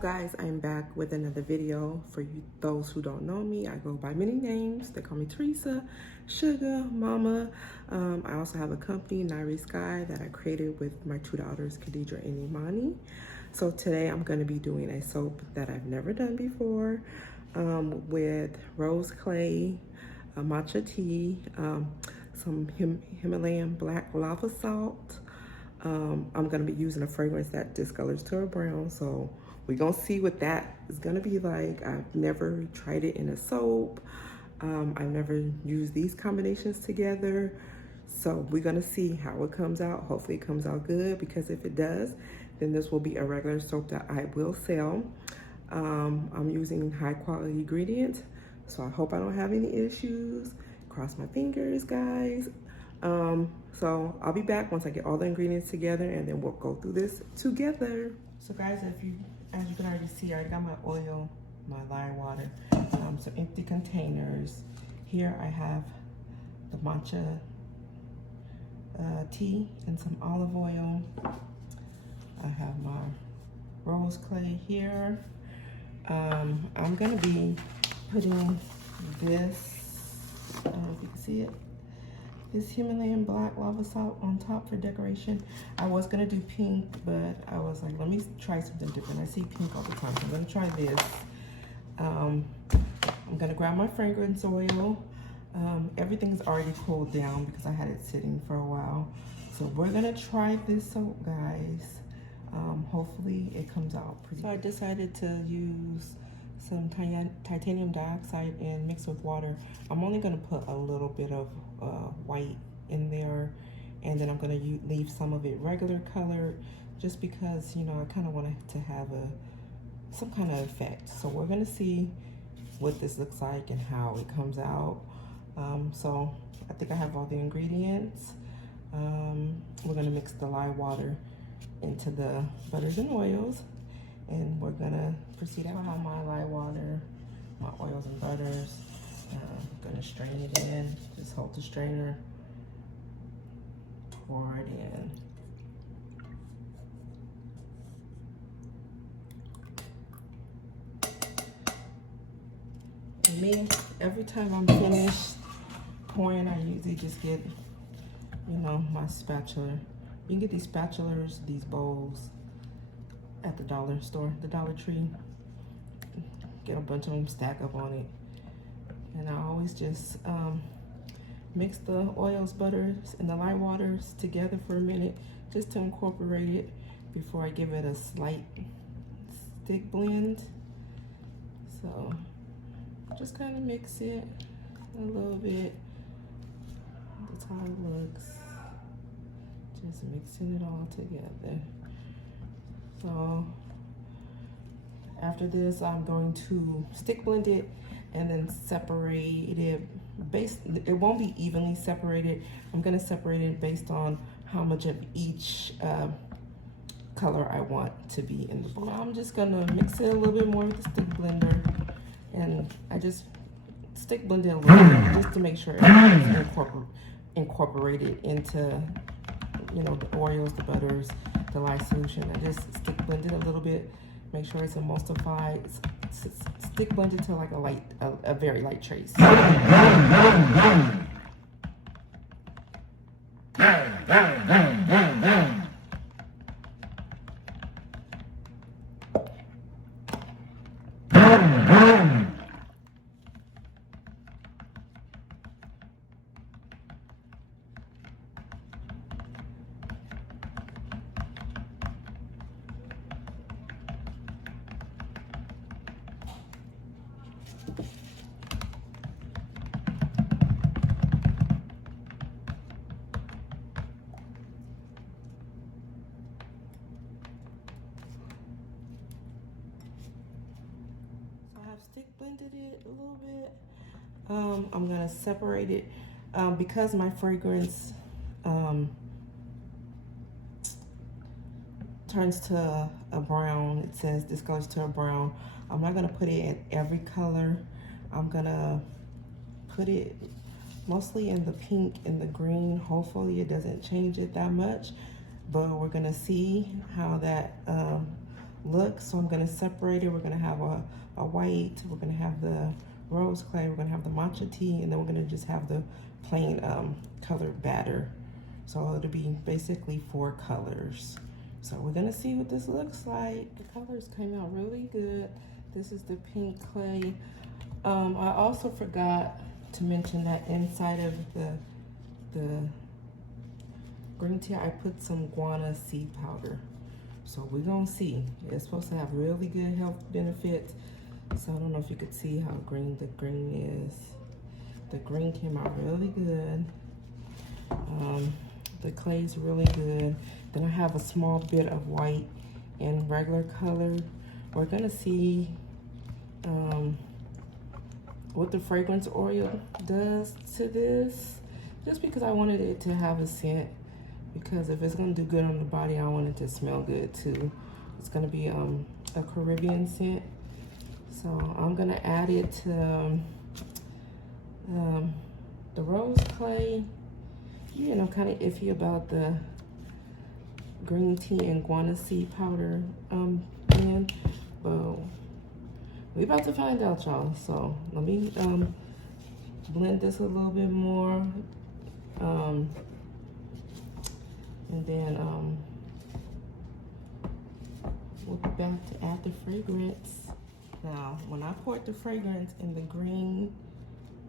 Guys, I'm back with another video. For you, those who don't know me, I go by many names. They call me Teresa, Sugar, Mama. I also have a company, Nairi Sky, that I created with my two daughters, Khadija and Imani. So today I'm going to be doing a soap that I've never done before, with rose clay, matcha tea, some Himalayan black lava salt. I'm going to be using a fragrance that discolors to a brown, so we're going to see what that is going to be like. I've never tried it in a soap. I've never used these combinations together, so we're going to see how it comes out. Hopefully it comes out good, because if it does, then this will be a regular soap that I will sell. I'm using high quality ingredients, so I hope I don't have any issues. Cross my fingers, guys. So I'll be back once I get all the ingredients together, and then we'll go through this together. So guys, as you can already see, I got my oil, my lye water, some empty containers. Here I have the matcha tea and some olive oil. I have my rose clay here. I'm gonna be putting this, I don't know if you can see it, this Himalayan black lava salt on top for decoration. I was gonna do pink, but I was like, let me try something different. I see pink all the time, so I'm gonna try this. I'm gonna grab my fragrance oil. Everything's already cooled down because I had it sitting for a while. So we're gonna try this soap, guys. Hopefully it comes out pretty good. So I decided to use some titanium dioxide and mix with water. I'm only gonna put a little bit of white in there, and then I'm gonna leave some of it regular colored, just because, you know, I kind of want it to have some kind of effect. So we're gonna see what this looks like and how it comes out. So I think I have all the ingredients. We're gonna mix the lye water into the butters and oils, and we're gonna proceed. I have my lye water, my oils and butters. I'm gonna strain it in. Just hold the strainer, pour it in. And me, every time I'm finished pouring, I usually just get, you know, my spatula. You can get these spatulas, these bowls at the dollar store, the Dollar Tree. Get a bunch of them, stack up on it. And I always just mix the oils, butters, and the lye waters together for a minute, just to incorporate it before I give it a slight stick blend. So just kind of mix it a little bit. That's how it looks. Just mixing it all together. So after this, I'm going to stick blend it and then separate it. It won't be evenly separated. I'm gonna separate it based on how much of each color I want to be in the bowl. Now I'm just gonna mix it a little bit more with the stick blender, and I just stick blend it a little bit just to make sure it's incorporated into, you know, the oils, the butters, the lye solution. I just stick blend it a little bit, make sure it's emulsified. Stick blend it to like a very light trace. Stick blended it a little bit. I'm gonna separate it because my fragrance turns to a brown. It says discolors to a brown. I'm not gonna put it in every color. I'm gonna put it mostly in the pink and the green. Hopefully it doesn't change it that much, but we're gonna see how that look. So I'm gonna separate it. We're gonna have a white, we're gonna have the rose clay, we're gonna have the matcha tea, and then we're gonna just have the plain colored batter. So it'll be basically 4 colors. So we're gonna see what this looks like. The colors came out really good. This is the pink clay. I also forgot to mention that inside of the green tea, I put some guarana seed powder. So we're gonna see. It's supposed to have really good health benefits. So I don't know if you could see how green the green is. The green came out really good. The clay's really good. Then I have a small bit of white in regular color. We're gonna see what the fragrance oil does to this, just because I wanted it to have a scent, because if it's gonna do good on the body, I want it to smell good too. It's gonna be a Caribbean scent. So I'm gonna add it to the rose clay. You know, kind of iffy about the green tea and guarana seed powder blend, but we about to find out, y'all. So let me blend this a little bit more, and then we'll be back to add the fragrance. Now, when I poured the fragrance in the green,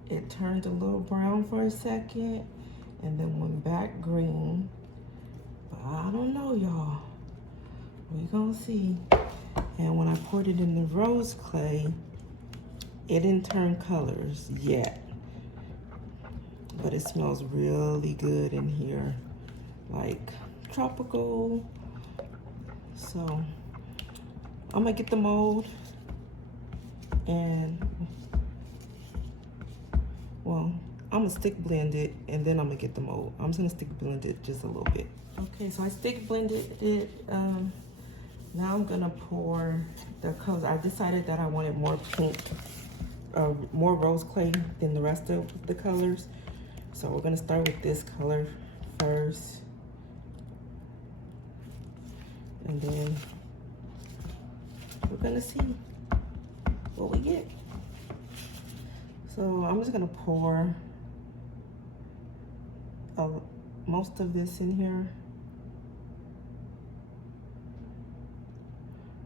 it turned a little brown for a second, and then went back green. But I don't know, y'all. We gonna see. And when I poured it in the rose clay, it didn't turn colors yet. But it smells really good in here, like tropical. So I'm gonna get the mold, and well, I'm gonna stick blend it, and then I'm gonna get the mold. I'm just gonna stick blend it just a little bit. Okay, so I stick blended it. Now I'm gonna pour the colors. I decided that I wanted more pink, more rose clay than the rest of the colors. So we're gonna start with this color first, and then we're gonna see what we get. So I'm just gonna pour most of this in here,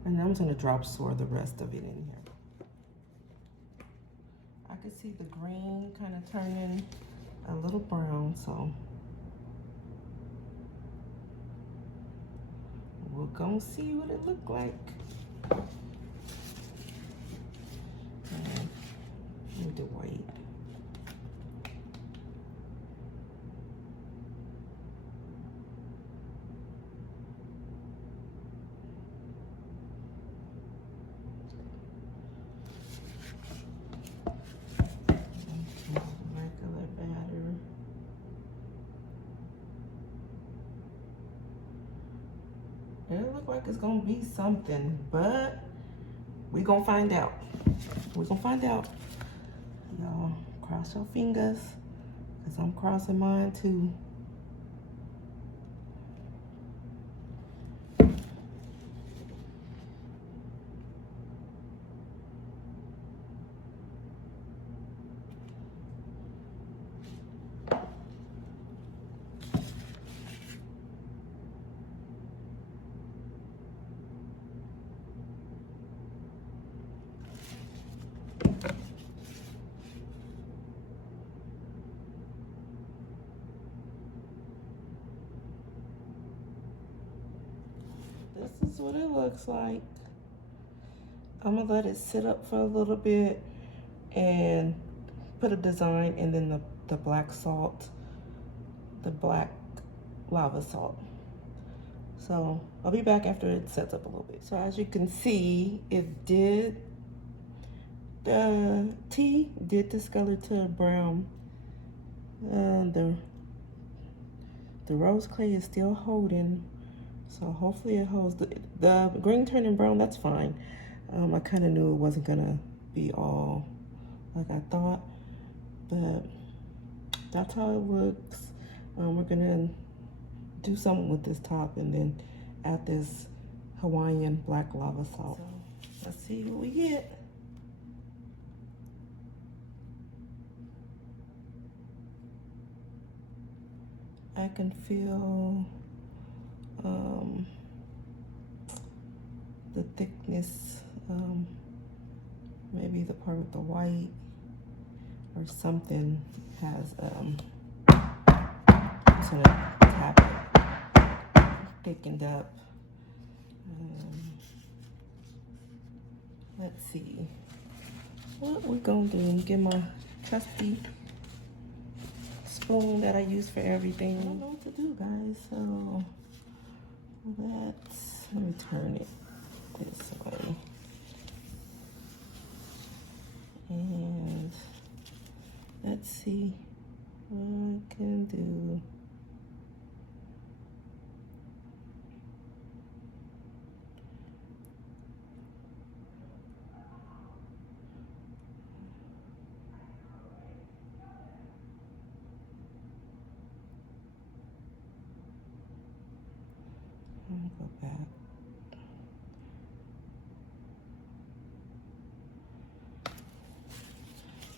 and then I'm just gonna drop swirl the rest of it in here. I can see the green kind of turning a little brown, so we're gonna see what it look like. And with the white. Regular batter. It look like it's gonna be something, but we gonna find out. We're gonna find out. Y'all cross your fingers, because I'm crossing mine too. This is what it looks like. I'm gonna let it sit up for a little bit and put a design, and then the black salt, the black lava salt. So I'll be back after it sets up a little bit. So as you can see, the tea did discolor to brown. The rose clay is still holding. So hopefully it holds. The green turning brown, that's fine. I kind of knew it wasn't gonna be all like I thought, but that's how it looks. We're gonna do something with this top, and then add this Hawaiian black lava salt. So let's see what we get. I can feel the thickness, maybe the part with the white or something has, I'm just gonna tap it, thickened up. Let's see what we're gonna do. Get my trusty spoon that I use for everything. I don't know what to do, guys, so let me turn it this way. And let's see what I can do. Go back.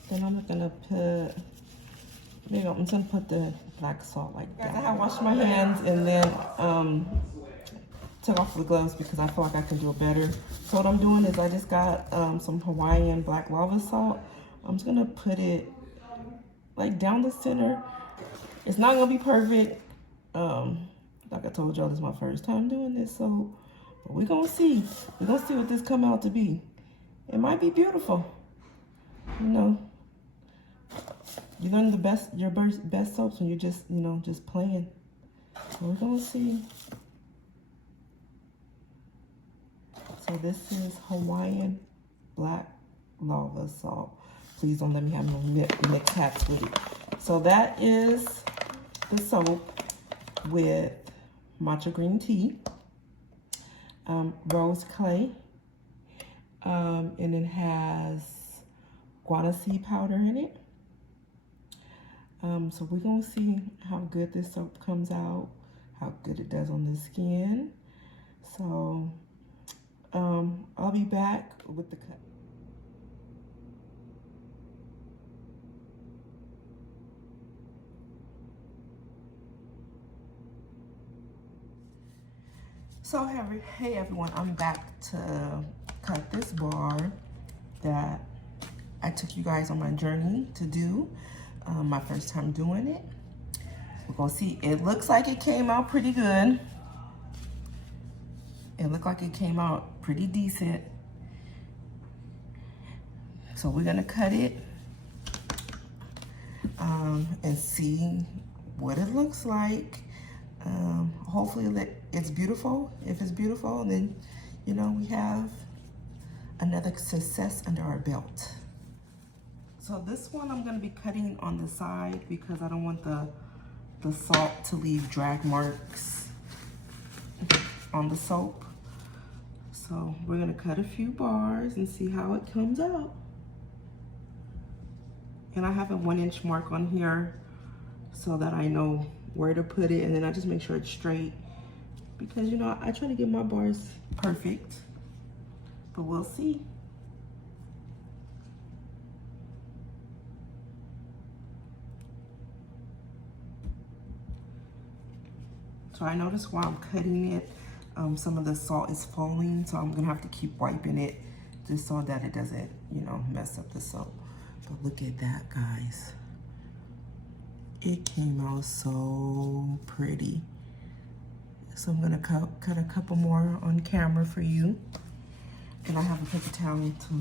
Then I'm gonna put, maybe I'm gonna put the black salt like that. I have washed my hands and then took off the gloves because I feel like I can do it better. So what I'm doing is I just got some Hawaiian black lava salt. I'm just gonna put it like down the center. It's not gonna be perfect. Like I told y'all, this is my first time doing this, so but we're gonna see. We're gonna see what this come out to be. It might be beautiful. You know, you learn your best soaps when you're just, you know, just playing. So we're gonna see. So this is Hawaiian black lava salt. Please don't let me have no mixed hats with it. So that is the soap with matcha green tea, rose clay, and it has guarana seed powder in it. So we're gonna see how good this soap comes out, how good it does on the skin. So I'll be back with the cut. So hey everyone, I'm back to cut this bar that I took you guys on my journey to do. My first time doing it. We're gonna see, it looks like it came out pretty good. It looked like it came out pretty decent. So we're gonna cut it and see what it looks like. Hopefully it's beautiful. If it's beautiful, then, you know, we have another success under our belt. So this one I'm gonna be cutting on the side because I don't want the salt to leave drag marks on the soap. So we're gonna cut a few bars and see how it comes out. And I have a 1-inch mark on here so that I know where to put it, and then I just make sure it's straight because, you know, I try to get my bars perfect, but we'll see. So I noticed while I'm cutting it, some of the salt is falling, so I'm gonna have to keep wiping it just so that it doesn't, you know, mess up the soap. But look at that, guys. It came out so pretty. So I'm gonna cut a couple more on camera for you. And I have a paper towel to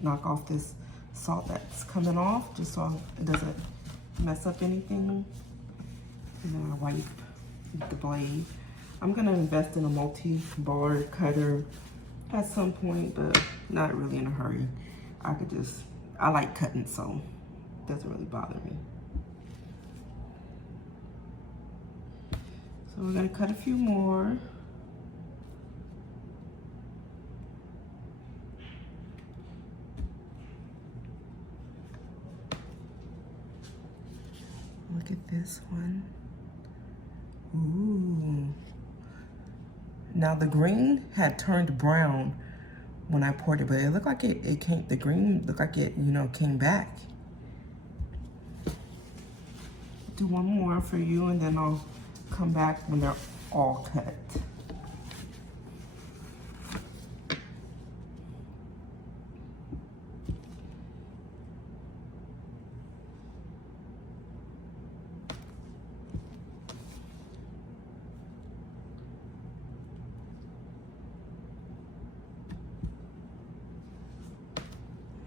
knock off this salt that's coming off, just so it doesn't mess up anything. And then I wipe the blade. I'm gonna invest in a multi-bar cutter at some point, but not really in a hurry. I like cutting, so it doesn't really bother me. So we're gonna cut a few more. Look at this one. Ooh. Now the green had turned brown when I poured it, but it looked like it came, the green looked like it, you know, came back. Do one more for you and then I'll come back when they're all cut.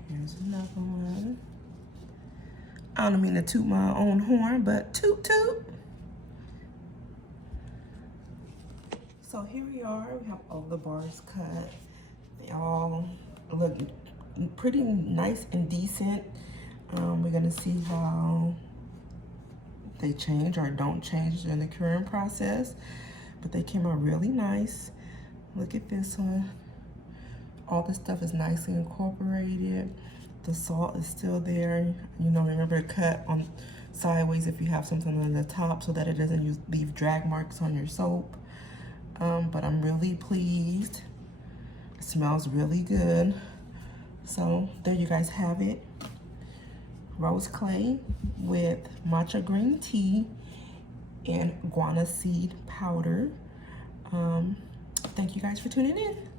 Here's another one. I don't mean to toot my own horn, but toot toot. So here we are, we have all the bars cut. They all look pretty nice and decent. We're gonna see how they change or don't change in the curing process, but they came out really nice. Look at this one. All the stuff is nicely incorporated. The salt is still there. You know, remember to cut on sideways if you have something on the top so that it doesn't leave drag marks on your soap. But I'm really pleased. It smells really good. So there you guys have it. Rose clay with matcha green tea and guarana seed powder. Thank you guys for tuning in.